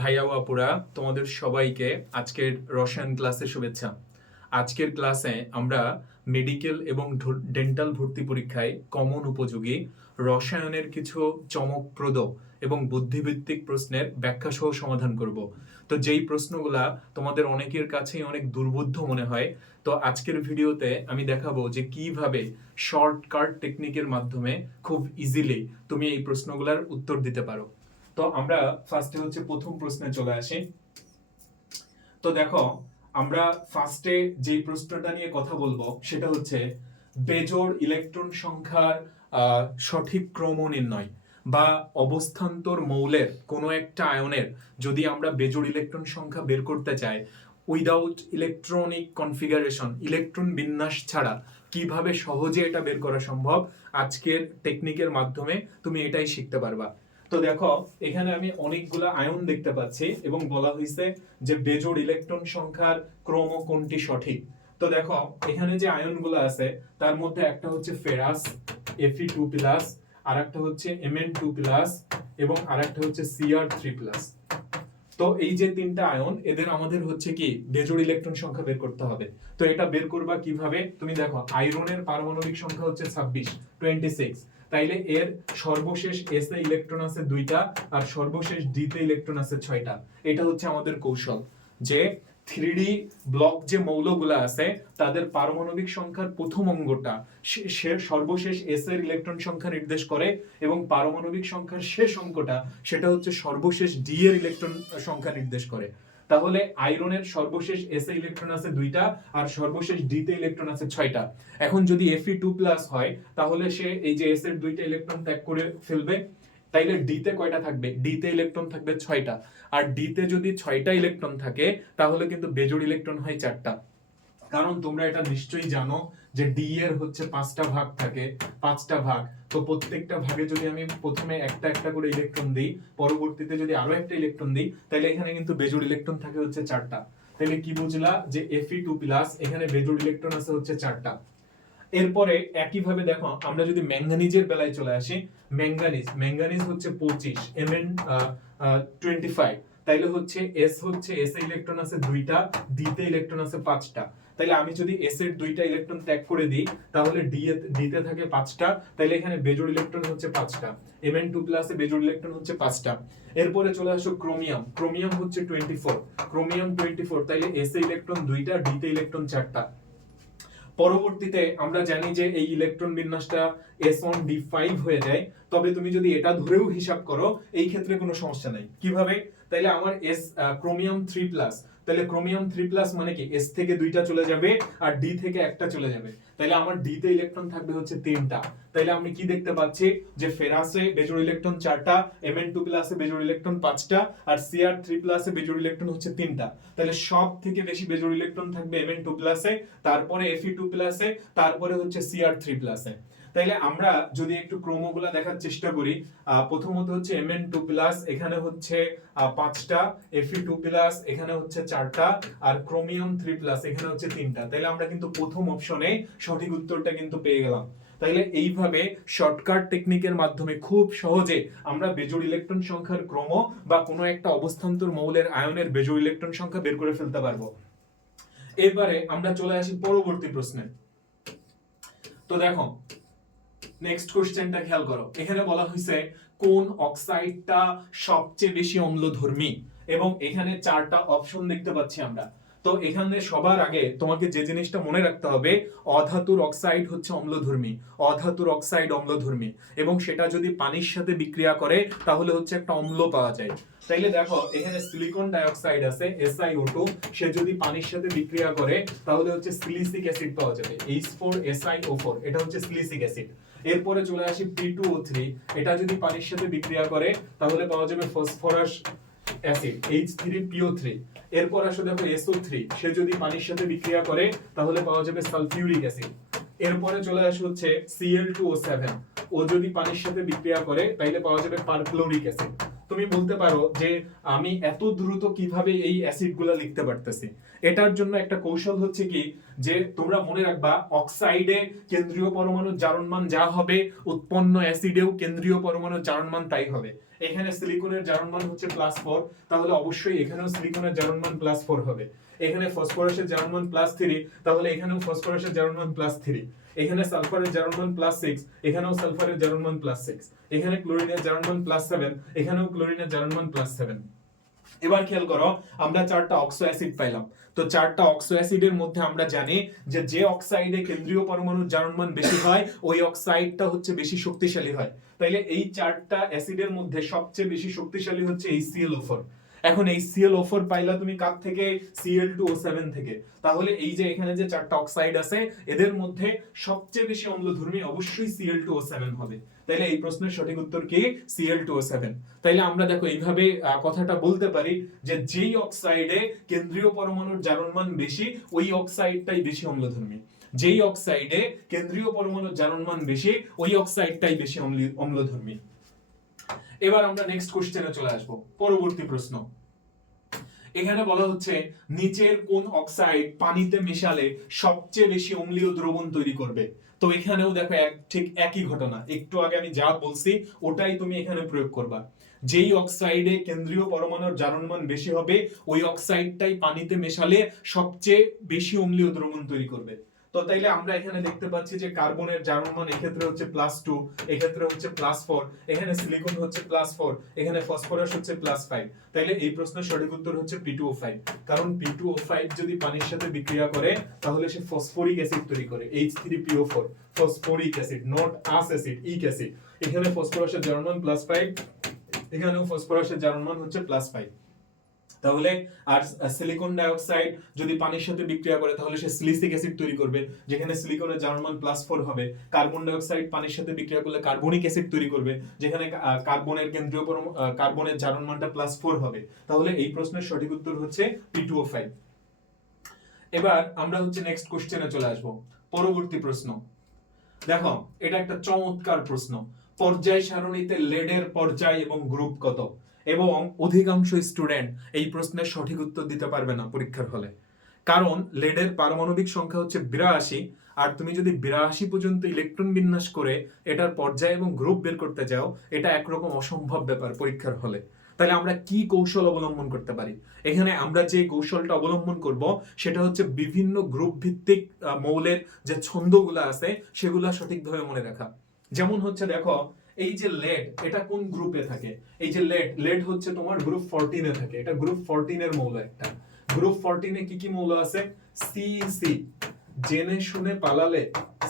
ভাইয়া ও আপুরা, তোমাদের সবাইকে আজকের রসায়ন ক্লাসে শুভেচ্ছা। আজকের ক্লাসে আমরা মেডিকেল এবং ডেন্টাল ভর্তি পরীক্ষায় কমন উপযোগী রসায়নের কিছু চমকপ্রদ এবং বুদ্ধিভিত্তিক প্রশ্নের ব্যাখ্যা সহ সমাধান করব। তো যেই প্রশ্নগুলা তোমাদের অনেকের কাছেই অনেক দুর্বোধ্য মনে হয়, তো আজকের ভিডিওতে আমি দেখাবো যে কিভাবে শর্টকাট টেকনিকের মাধ্যমে খুব ইজিলি তুমি এই প্রশ্নগুলোর উত্তর দিতে পারো। তো আমরা ফার্স্টে হচ্ছে প্রথম প্রশ্নে চলে আসি। তো দেখো, আমরা ফার্স্টে যেই প্রশ্নটা নিয়ে কথা বলবো সেটা হচ্ছে বেজোড় ইলেকট্রন সংখ্যার সঠিক ক্রম নির্ণয় বা অবস্থান্তর মৌলের কোনো একটা আয়নের যদি আমরা বেজোড় ইলেকট্রন সংখ্যা বের করতে চাই উইদাউট ইলেকট্রনিক কনফিগারেশন, ইলেকট্রন বিন্যাস ছাড়া কিভাবে সহজে এটা বের করা সম্ভব, আজকের টেকনিকের মাধ্যমে তুমি এটাই শিখতে পারবা। তো দেখো, এখানে আমি অনেকগুলা আয়ন দেখতে পাচ্ছি এবং বলা হয়েছে যে বেজোড় ইলেকট্রন সংখ্যার ক্রম কোনটি সঠিক। তো দেখো, এখানে যে আয়নগুলো আছে তার মধ্যে একটা হচ্ছে ফেরাস Fe2+, আর একটা হচ্ছে Mn2+, এবং আরেকটা হচ্ছে Cr3+। তো এই যে তিনটা আয়ন, এদের আমাদের হচ্ছে কি বেজোড় ইলেকট্রন সংখ্যা বের করতে হবে। তো এটা বের করবা কিভাবে? তুমি দেখো, আয়রনের পারমাণবিক সংখ্যা হচ্ছে 26, তাইলে এর সর্বশেষ এস এ ইলেকট্রন আছে 2টা আর সর্বশেষ ডি তে ইলেকট্রন আছে 6টা। এটা হচ্ছে আমাদের কৌশল, যে 3D ব্লক যে মৌলগুলো আছে তাদের পারমাণবিক সংখ্যার প্রথম অঙ্গটা সে সর্বশেষ এস এর ইলেকট্রন সংখ্যা নির্দেশ করে এবং পারমাণবিক সংখ্যার শেষ অঙ্কটা সেটা হচ্ছে সর্বশেষ ডি এর ইলেকট্রন সংখ্যা নির্দেশ করে। তাহলে আয়রনের সর্বশেষ এস এ ইলেকট্রন আছে 2টা আর সর্বশেষ ডি তে ইলেকট্রন আছে 6টা। এখন যদি Fe2+ হয় তাহলে সে এই যে এস এর 2টা ইলেকট্রন ত্যাগ করে ফেলবে, তাইলে ডি তে কয়টা থাকবে? ডি তে ইলেকট্রন থাকবে 6টা, আর ডি তে যদি 6টা ইলেকট্রন থাকে তাহলে কিন্তু বেজোড় ইলেকট্রন হয় 4টা। কারণ তোমরা এটা নিশ্চয়ই জানো যে ডি এর হচ্ছে 5টা ভাগ থাকে, 5টা ভাগ। তো প্রত্যেকটা ভাগে যদি আমি প্রথমে একটা একটা করে ইলেকট্রন দিই, পরবর্তীতে যদি আরো একটা ইলেকট্রন দিই, তাহলে এখানে কিন্তু বেজোড় ইলেকট্রন থাকে হচ্ছে 4টা। তাহলে কি বুঝলা? যে Fe2+, এখানে বেজোড় ইলেকট্রন আছে হচ্ছে 4টা। এরপরে একইভাবে দেখো, আমরা যদি ম্যাঙ্গানিজের বেলায় চলে আসি, ম্যাঙ্গানিজ হচ্ছে 25, Mn25, তাইলে হচ্ছে এস এ ইলেকট্রন আছে 2টা, ডি তে ইলেকট্রন আছে 5টা। তাইলে আমি যদি এস এর 2টা ইলেকট্রন ত্যাগ করে দিই তাহলে ডি তে থাকে 5টা, তাইলে এখানে বেজোড় ইলেকট্রন হচ্ছে 5টা। Mn2+ এ বেজোড় ইলেকট্রন হচ্ছে 5টা। এরপরে চলে আসো ক্রোমিয়াম হচ্ছে 24, তাইলে এস এ ইলেকট্রন 2টা, ডি তে ইলেকট্রন 4টা। পরবর্তীতে আমরা জানি যে এই ইলেকট্রন বিন্যাসটা S1D5 হয়ে যায়, তবে তুমি যদি এটা ধরেও হিসাব করো এই ক্ষেত্রে কোনো সমস্যা নাই। কিভাবে? তাইলে আমার ক্রোমিয়াম 3+, তাহলে ক্রোমিয়াম 3+ মানে কি S থেকে 2টা চলে যাবে আর D থেকে একটা চলে যাবে, তাইলে আমার D তে ইলেকট্রন থাকবে হচ্ছে 3টা। তাইলে আমি কি দেখতে পাচ্ছি যে ফেরাসে বেজোড় ইলেকট্রন 4টা, Mn2+ এ বেজোড় ইলেকট্রন 5টা আর Cr3+ এ বেজোড় ইলেকট্রন হচ্ছে 3টা। তাহলে সব থেকে বেশি বেজোড় ইলেকট্রন থাকবে Mn2+ এ, তারপরে Fe2+ এ, তারপরে হচ্ছে Cr3+ এ। তাইলে আমরা যদি একটু ক্রমগুলা দেখার চেষ্টা করি, প্রথমত হচ্ছে Mn2+, এখানে হচ্ছে 5টা, Fe2+ এখানে হচ্ছে 4টা, আর ক্রোমিয়াম 3+, এখানে হচ্ছে 3টা। তাইলে আমরা কিন্তু প্রথম অপশনে সঠিক উত্তরটা কিন্তু পেয়ে গেলাম। তাইলে এইভাবে শর্টকাট টেকনিকের মাধ্যমে খুব সহজে আমরা বেজোড় ইলেকট্রন সংখ্যার ক্রম বা কোনো একটা অবস্থান্তর মৌলের আয়নের বেজোড় ইলেকট্রন সংখ্যা বের করে ফেলতে পারবো। এবারে আমরা চলে আসি পরবর্তী প্রশ্নে। তো দেখো, নেক্সট কোশ্চেনটা খেয়াল করো। এখানে বলা হয়েছে কোন অক্সাইডটা সবচেয়ে বেশি অম্লধর্মী, এবং এখানে 4টা অপশন দেখতে পাচ্ছি আমরা। তো এখানে সবার আগে তোমাকে যে জিনিসটা মনে রাখতে হবে, অধাতুর অক্সাইড হচ্ছে অম্লধর্মী, অধাতুর অক্সাইড অম্লধর্মী, এবং সেটা যদি পানির সাথে বিক্রিয়া করে তাহলে হচ্ছে একটা অম্ল পাওয়া যায়। তাইলে দেখো, এখানে সিলিকন ডাইঅক্সাইড আছে SiO2, সে যদি পানির সাথে বিক্রিয়া করে তাহলে হচ্ছে সিলিসিক অ্যাসিড পাওয়া যাবে, H4SiO4, এটা হচ্ছে সিলিসিক অ্যাসিড। এরপরে চলে আসি P2O3, এটা যদি পানির সাথে বিক্রিয়া করে তাহলে পাওয়া যাবে ফসফরাস অ্যাসিড, H3PO3। এরপর আসো দেখো SO3, সে যদি পানির সাথে বিক্রিয়া করে তাহলে পাওয়া যাবে সালফিউরিক অ্যাসিড। এরপরে চলে আসে হচ্ছে Cl2O7, ও যদি পানির সাথে বিক্রিয়া করে তাহলে পাওয়া যাবে পারক্লোরিক অ্যাসিড। তুমি বলতে পারো যে আমি এত দ্রুত কিভাবে এই অ্যাসিডগুলো লিখতে পারতেছি। এটার জন্য একটা কৌশল হচ্ছে কি, যে তোমরা মনে রাখবা অক্সাইডে কেন্দ্রীয় পরমাণুর জারণমান যা হবে উৎপন্ন অ্যাসিডেও কেন্দ্রীয় পরমাণুর জারণমান তাই হবে। এখানে সিলিকনের জারণমান হচ্ছে +4, তাহলে অবশ্যই এখানেও সিলিকনের জারণমান +4 হবে। এখানে ফসফরাসের জারণমান +3, তাহলে এখানেও ফসফরাসের জারণমান +3। এখানে সালফারের জারণমান +6, এখানেও সালফারের জারণমান +6। এখানে ক্লোরিনের জারণমান +7, এখানেও ক্লোরিনের জারণমান +7। এবার খেয়াল করো, আমরা 4টা অক্সো অ্যাসিড পাইলাম। তো 4টা অক্সো অ্যাসিডের মধ্যে আমরা জানি যে অক্সাইডে কেন্দ্রীয় পরমাণুর জারণমান বেশি হয় ওই অক্সাইডটা হচ্ছে বেশি শক্তিশালী হয়। তাইলে এই 4টা অ্যাসিডের মধ্যে সবচেয়ে বেশি শক্তিশালী হচ্ছে এই ClO4। এখন এই ClO4 পাইলা তুমি কার থেকে? Cl2O7 থেকে। তাহলে এই যে এখানে যে 4টা অক্সাইড আছে এদের মধ্যে সবচেয়ে বেশি অম্লধর্মী অবশ্যই Cl2O7 হবে। তাইলে এই প্রশ্নের সঠিক উত্তর কি? Cl2O7। তাইলে আমরা দেখো এইভাবে কথাটা বলতে পারি যে যেই অক্সাইডে কেন্দ্রীয় পরমাণুর জারণমান বেশি ওই অক্সাইডটাই বেশি অম্লধর্মী। যেই অক্সাইডে কেন্দ্রীয় পরমাণুর জারণমান বেশি ওই অক্সাইডটাই বেশি অম্লধর্মী। এবার আমরা নেক্সট কোশ্চেনে চলে আসব। পরবর্তী প্রশ্ন, এখানে বলা হচ্ছে নিচের কোন অক্সাইড পানিতে মেশালে সবচেয়ে বেশি অম্লীয় দ্রবণ তৈরি করবে? তো এখানেও দেখো ঠিক একই ঘটনা, একটু আগে আমি যা বলছি ওটাই তুমি এখানে প্রয়োগ করবা। যেই অক্সাইডে কেন্দ্রীয় পরমাণুর জারণমান বেশি হবে ওই অক্সাইডটাই পানিতে মেশালে সবচেয়ে বেশি অম্লীয় দ্রবণ তৈরি করবে। তো তাইলে আমরা এখানে দেখতে পাচ্ছি যে কার্বনের জারণমান এক্ষেত্রে হচ্ছে +2, এক্ষেত্রে হচ্ছে +4, এখানে সিলিকন হচ্ছে +4, এখানে ফসফরাস হচ্ছে +5। তাইলে এই প্রশ্নের সঠিক উত্তর হচ্ছে P2O5। কারণ P2O5 যদি পানির সাথে বিক্রিয়া করে তাহলে সে ফসফরিক অ্যাসিড তৈরি করে, H3PO4, phosphoric acid, not us acid, ইক অ্যাসিড। এখানে ফসফরাসের জারণমান +5, এখানেও ফসফরাসের জারণমান হচ্ছে +5। তাহলে আর সিলিকন ডাইঅক্সাইড যদি পানির সাথে বিক্রিয়া করে তাহলে সে সিলিসিক অ্যাসিড তৈরি করবে, যেখানে সিলিকনের জারণমান +4 হবে। কার্বন ডাইঅক্সাইড পানির সাথে বিক্রিয়া করলে কার্বনিক অ্যাসিড তৈরি করবে, যেখানে কার্বনের কেন্দ্রীয় কার্বনের জারণমানটা +4 হবে। তাহলে এই প্রশ্নের সঠিক উত্তর হচ্ছে P2O5। এবার আমরা হচ্ছে নেক্সট কোশ্চেনে চলে আসব। পরবর্তী প্রশ্ন দেখো, এটা একটা চমৎকার প্রশ্ন। পর্যায় সারণীতে লেডের পর্যায় এবং গ্রুপ কত? এবং অধিকাংশ স্টুডেন্ট এই প্রশ্নের সঠিক উত্তর দিতে পারবে না পরীক্ষার হলে, কারণ লেডের পারমাণবিক সংখ্যা হচ্ছে 82, আর তুমি যদি 82 পর্যন্ত ইলেকট্রন বিন্যাস করে এটার পর্যায় এবং গ্রুপ বের করতে যাও এটা একরকম অসম্ভব ব্যাপার পরীক্ষার হলে। তাহলে আমরা কি কৌশল অবলম্বন করতে পারি? এখানে আমরা যে কৌশলটা অবলম্বন করব সেটা হচ্ছে বিভিন্ন গ্রুপ ভিত্তিক মৌলের যে ছন্দগুলো আছে সেগুলা সঠিকভাবে মনে রাখা। যেমন হচ্ছে দেখো, এই যে লেড এটা কোন গ্রুপে থাকে? এই যে লেড হচ্ছে তোমার গ্রুপ 14 এ থাকে। এটা গ্রুপ 14 এর মৌল একটা। গ্রুপ 14 এ কি কি মৌল আছে? সিসি, জেনে শুনে পালালে,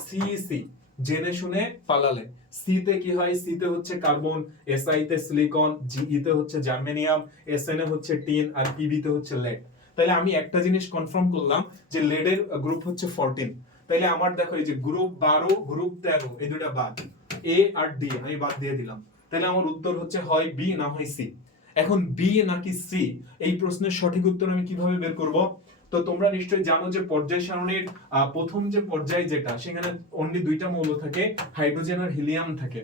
সিসি জেনে শুনে পালালে। সি তে কি হয়? সি তে হচ্ছে কার্বন, এসআই তে সিলিকন, জিই তে হচ্ছে জার্মেনিয়াম, এসএন এ হচ্ছে টিন, আর পিবি তে হচ্ছে লেড। তাহলে আমি একটা জিনিস কনফার্ম করলাম যে লেডের গ্রুপ হচ্ছে 14। তাহলে আমার দেখো এই যে গ্রুপ 12, গ্রুপ 13 এই দুটো বাদ, এ আর ডি আমি বাদ দিয়ে দিলাম। তাহলে আমার উত্তর হচ্ছে হয় বি না হয় সি। এখন বি নাকি সি এই প্রশ্নের সঠিক উত্তর আমি কিভাবে বের করব? তো তোমরা নিশ্চয়ই জানো যে পর্যায় সারণীর প্রথম যে পর্যায় যেটা সেখানে অনলি দুইটা মৌল থাকে, হাইড্রোজেন আর হিলিয়াম থাকে।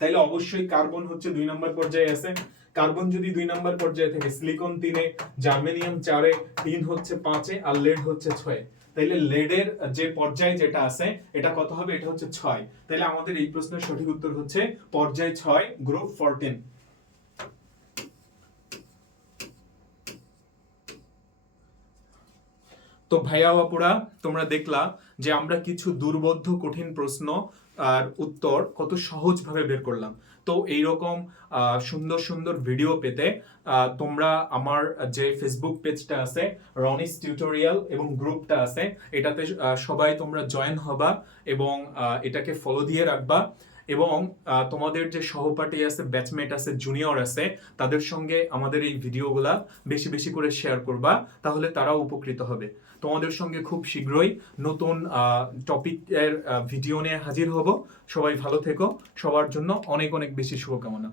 তাইলে অবশ্যই কার্বন হচ্ছে 2 নম্বর পর্যায়ে আছে। কার্বন যদি 2 নম্বর পর্যায়ে থাকে, সিলিকন 3 এ, জার্মেনিয়াম 4 এ, টিন হচ্ছে 5 এ, আর লেড হচ্ছে 6 এ। তাইলে লেডের যে পর্যায় যেটা আছে এটা কত হবে? এটা হচ্ছে 6। তাইলে আমাদের এই প্রশ্নের সঠিক উত্তর হচ্ছে পর্যায় 6, গ্রুপ 14। তো ভাইয়া বাপুরা, তোমরা দেখলা যে আমরা কিছু দুর্বোধ্য কঠিন প্রশ্ন আর উত্তর কত সহজভাবে বের করলাম। তো এইরকম সুন্দর সুন্দর ভিডিও পেতে তোমরা আমার যে ফেসবুক পেজটা আছে রনিস টিউটোরিয়াল এবং গ্রুপটা আছে এটাতে সবাই তোমরা জয়েন হবা এবং এটাকে ফলো দিয়ে রাখবা। এবং তোমাদের যে সহপাঠী আছে, ব্যাচমেট আছে, জুনিয়র আছে, তাদের সঙ্গে আমাদের এই ভিডিওগুলা বেশি বেশি করে শেয়ার করবা, তাহলে তারাও উপকৃত হবে। তোমাদের সঙ্গে খুব শীঘ্রই নতুন টপিকের ভিডিও নিয়ে হাজির হব। সবাই ভালো থেকো, সবার জন্য অনেক অনেক বেশি শুভকামনা।